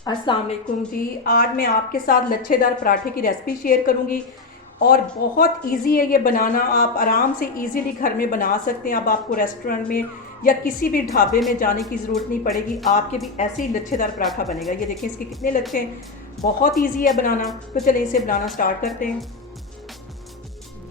अस्सलाम वालेकुम जी। आज मैं आपके साथ लच्छेदार पराठे की रेसिपी शेयर करूंगी और बहुत इजी है ये बनाना। आप आराम से इजीली घर में बना सकते हैं। अब आपको रेस्टोरेंट में या किसी भी ढाबे में जाने की ज़रूरत नहीं पड़ेगी, आपके भी ऐसे ही लच्छेदार पराठा बनेगा। ये देखें इसके कितने लच्छे हैं, बहुत ईजी है बनाना। तो चलिए इसे बनाना स्टार्ट करते हैं।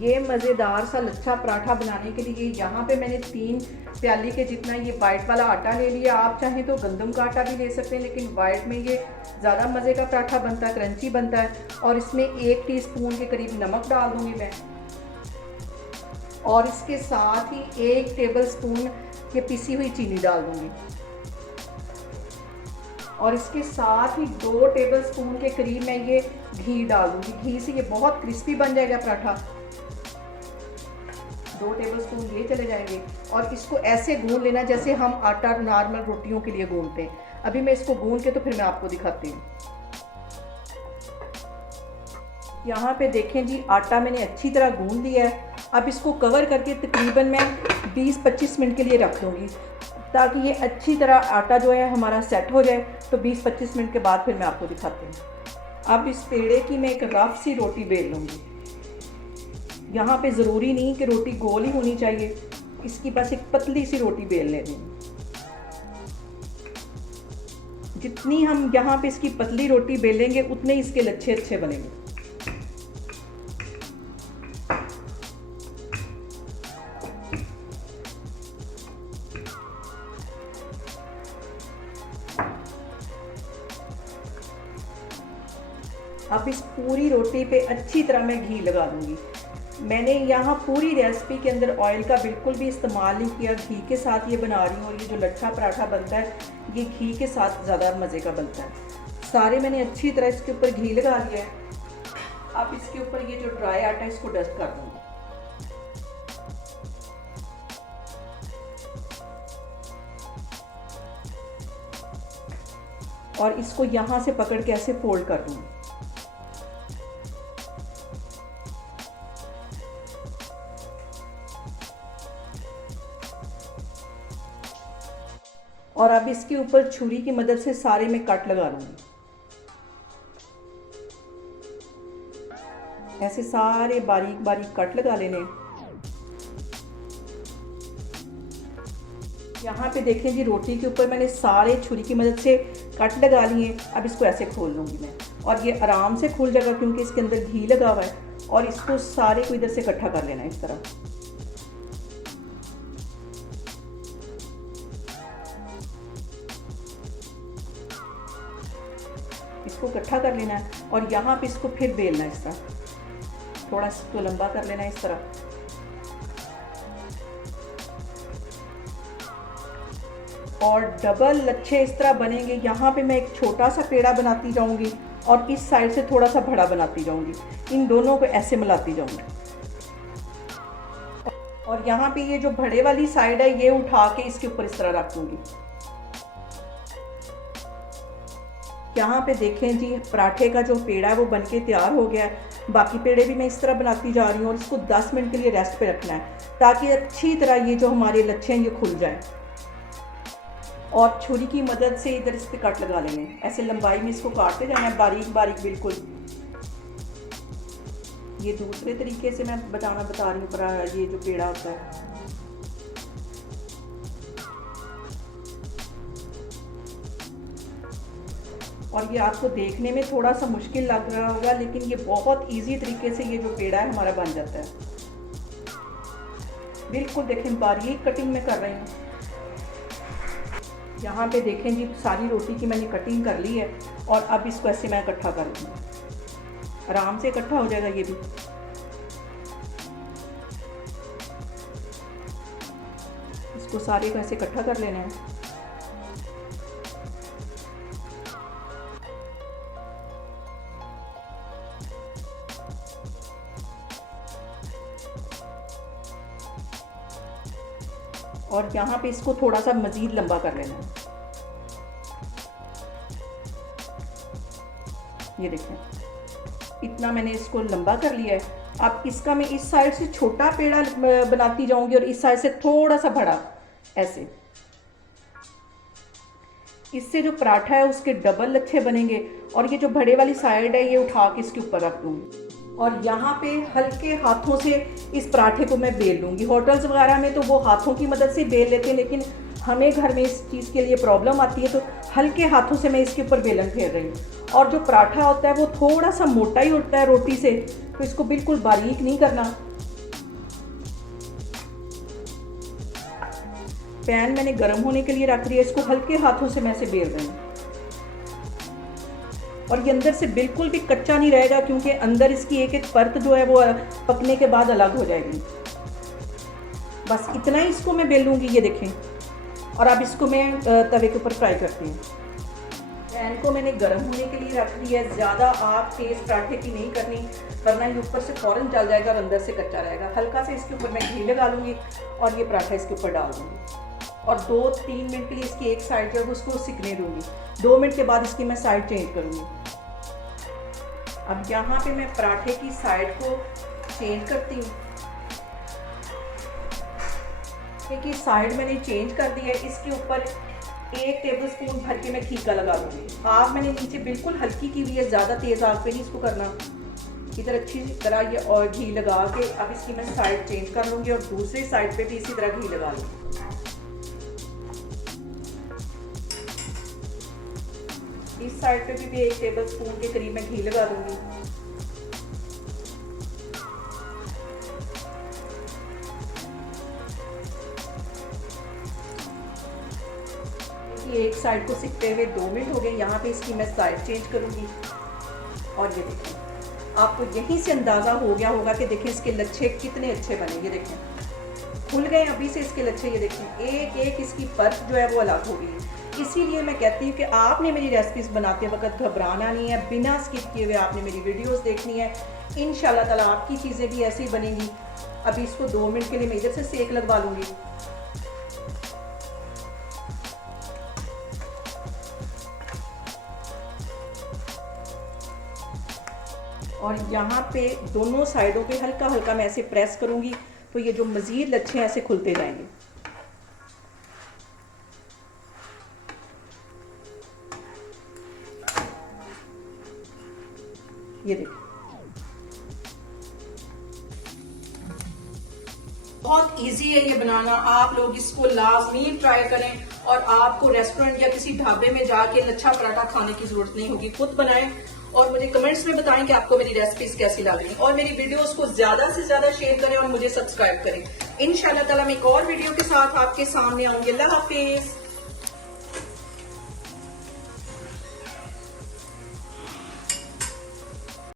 ये मज़ेदार सा लच्छा पराठा बनाने के लिए यहाँ पे मैंने 3 प्याली के जितना ये वाइट वाला आटा ले लिया। आप चाहें तो गंदम का आटा भी ले सकते हैं, लेकिन वाइट में ये ज़्यादा मज़े का पराठा बनता है, क्रंची बनता है। और इसमें 1 टीस्पून के करीब नमक डाल दूँगी मैं, और इसके साथ ही 1 टेबल स्पून ये पिसी हुई चीनी डाल दूँगी, और इसके साथ ही 2 टेबल स्पून के करीब मैं ये घी डाल दूँगी। घी से ये बहुत क्रिस्पी बन जाएगा पराठा। 2 टेबल स्पून ये चले जाएंगे, और इसको ऐसे गूंद लेना जैसे हम आटा नॉर्मल रोटियों के लिए गूंदते हैं। अभी मैं इसको गूंद के तो फिर मैं आपको दिखाती हूँ। यहाँ पे देखें जी, आटा मैंने अच्छी तरह गूंद लिया है। अब इसको कवर करके तकरीबन मैं 20-25 मिनट के लिए रख दूँगी, ताकि ये अच्छी तरह आटा जो है हमारा सेट हो जाए। तो 20-25 मिनट के बाद फिर मैं आपको दिखाती हूँ। अब इस पेड़े की मैं एक रफ सी रोटी बेल लूँगी। यहाँ पे ज़रूरी नहीं कि रोटी गोल ही होनी चाहिए, इसकी बस एक पतली सी रोटी बेल लेनी। जितनी हम यहाँ पे इसकी पतली रोटी बेलेंगे उतने ही इसके लच्छे अच्छे बनेंगे। अब इस पूरी रोटी पे अच्छी तरह मैं घी लगा दूँगी। मैंने यहाँ पूरी रेसिपी के अंदर ऑयल का बिल्कुल भी इस्तेमाल नहीं किया, घी के साथ ये बना रही हूँ। और ये जो लच्छा पराठा बनता है ये घी के साथ ज़्यादा मज़े का बनता है। सारे मैंने अच्छी तरह इसके ऊपर घी लगा लिया है। अब इसके ऊपर ये जो ड्राई आटा है इसको डस्ट कर दूँगी। और इसको यहाँ से पकड़ के ऐसे फोल्ड कर दूँगी। और अब इसके ऊपर छुरी की मदद से सारे में कट लगा लूँगी। ऐसे सारे बारीक बारीक कट लगा लेने। यहाँ पे देखें जी, रोटी के ऊपर मैंने सारे छुरी की मदद से कट लगा लिए। अब इसको ऐसे खोल लूँगी मैं, और ये आराम से खुल जाएगा क्योंकि इसके अंदर घी लगा हुआ है। और इसको सारे को इधर से इकट्ठा कर लेना इस तरह। इसको इकट्ठा कर लेना है, और यहाँ पे इसको फिर बेलना है इस तरह। थोड़ा इसको लंबा कर लेना है इस तरह। और डबल लच्छे इस तरह बनेंगे। यहाँ पे मैं एक छोटा सा पेड़ा बनाती जाऊँगी, और इस साइड से थोड़ा सा बड़ा बनाती जाऊँगी। इन दोनों को ऐसे मिलाती जाऊँगी। और यहाँ पे ये जो बड़े वाली साइड है ये उठा के इसके ऊपर इस तरह रख दूँगी। यहाँ पे देखें जी, पराठे का जो पेड़ा है वो बनके तैयार हो गया है। बाकी पेड़े भी मैं इस तरह बनाती जा रही हूँ, और इसको 10 मिनट के लिए रेस्ट पे रखना है, ताकि अच्छी तरह ये जो हमारे लच्छे हैं ये खुल जाएं। और छुरी की मदद से इधर इस पे कट लगा लेंगे। ऐसे लंबाई में इसको काटते जाना है, बारीक बारीक बिल्कुल। ये दूसरे तरीके से मैं बता रही हूँ पर ये जो पेड़ा होता है। और ये आपको देखने में थोड़ा सा मुश्किल लग रहा होगा, लेकिन ये बहुत इजी तरीके से ये जो पेड़ा है हमारा बन जाता है। बिल्कुल देखें, बारीक कटिंग में कर रही हूँ। यहाँ पे देखें जी, सारी रोटी की मैंने कटिंग कर ली है, और अब इसको ऐसे मैं इकट्ठा कर लूँगी। आराम से इकट्ठा हो जाएगा ये भी। इसको सारे को ऐसे इकट्ठा कर लेना है। और यहाँ पे इसको थोड़ा सा मज़ीद लंबा कर लेना है। ये देखें, इतना मैंने इसको लंबा कर लिया है। अब इसका मैं इस साइड से छोटा पेड़ा बनाती जाऊंगी, और इस साइड से थोड़ा सा बड़ा, ऐसे। इससे जो पराठा है उसके डबल लच्छे बनेंगे। और ये जो बड़े वाली साइड है ये उठा के इसके ऊपर रख दूँगी और यहाँ पे हल्के हाथों से इस पराठे को मैं बेल लूँगी। होटल्स वगैरह में तो वो हाथों की मदद से बेल लेते हैं, लेकिन हमें घर में इस चीज़ के लिए प्रॉब्लम आती है, तो हल्के हाथों से मैं इसके ऊपर बेलन फेर रही हूँ। और जो पराठा होता है वो थोड़ा सा मोटा ही होता है रोटी से, तो इसको बिल्कुल बारीक नहीं करना। पैन मैंने गर्म होने के लिए रख दिया, इसको हल्के हाथों से मैं इसे बेल रही हूँ। और ये अंदर से बिल्कुल भी कच्चा नहीं रहेगा, क्योंकि अंदर इसकी एक एक परत जो है वो पकने के बाद अलग हो जाएगी। बस इतना ही इसको मैं बेल लूँगी, ये देखें। और अब इसको मैं तवे के ऊपर फ्राई करती हूँ। पैन को मैंने गर्म होने के लिए रख दिया है। ज़्यादा आप तेज़ पराठे की नहीं करनी, वरना ये ऊपर से फ़ौरन जल जाएगा और अंदर से कच्चा रहेगा। हल्का से इसके ऊपर मैं घी लगा लूँगी और ये पराठा इसके ऊपर डाल दूँगी और 2-3 मिनट के लिए इसकी एक साइड जो है उसको सिकने दूँगी। 2 मिनट के बाद इसकी मैं साइड चेंज करूँगी। अब यहाँ पे मैं पराठे की साइड को चेंज करती हूँ। देखिए साइड मैंने चेंज कर दी है। इसके ऊपर 1 टेबलस्पून भर के मैं घी का लगा दूँगी। आग मैंने नीचे बिल्कुल हल्की की हुई है, ज़्यादा तेज़ आग पे नहीं इसको करना। इधर अच्छी तरह ये और घी लगा के अब इसकी मैं साइड चेंज कर लूँगी और दूसरी साइड पे भी इसी तरह घी लगा लूँगी। इस साइड पे भी 1 टेबलस्पून के करीब मैं घी लगा दूँगी। एक साइड को सिकते हुए 2 मिनट हो गए। यहाँ पे इसकी मैं साइड चेंज करूँगी और ये देखें, आपको यहीं से अंदाज़ा हो गया होगा कि देखें इसके लच्छे कितने अच्छे बने। ये देखें खुल गए अभी से इसके लच्छे। ये देखें एक एक इसकी परत जो है वो अलग हो गई। इसीलिए मैं कहती हूँ कि आपने मेरी रेसिपीज़ बनाते वक्त घबराना नहीं है, बिना स्किप किए हुए आपने मेरी वीडियोज़ देखनी है। इंशाल्लाह ताला आपकी चीज़ें भी ऐसी ही बनेंगी। अभी इसको 2 मिनट के लिए मैं इधर से सेक लगवा लूँगी। और यहाँ पे दोनों साइडों पे हल्का हल्का मैं ऐसे प्रेस करूँगी तो ये जो मज़ीद लच्छे हैं ऐसे खुलते जाएंगे। ये देखिए बहुत इजी है ये बनाना। आप लोग इसको लाजमी ट्राई करें और आपको रेस्टोरेंट या किसी ढाबे में जाके लच्छा पराठा खाने की जरूरत नहीं होगी। खुद बनाएं और मुझे कमेंट्स में बताएं कि आपको मेरी रेसिपीज कैसी लग रही। और मेरी वीडियोस को ज्यादा से ज्यादा शेयर करें और मुझे सब्सक्राइब करें। इंशाल्लाह ताला मैं एक और वीडियो के साथ आपके सामने आऊंगी। अल्लाह हाफिज।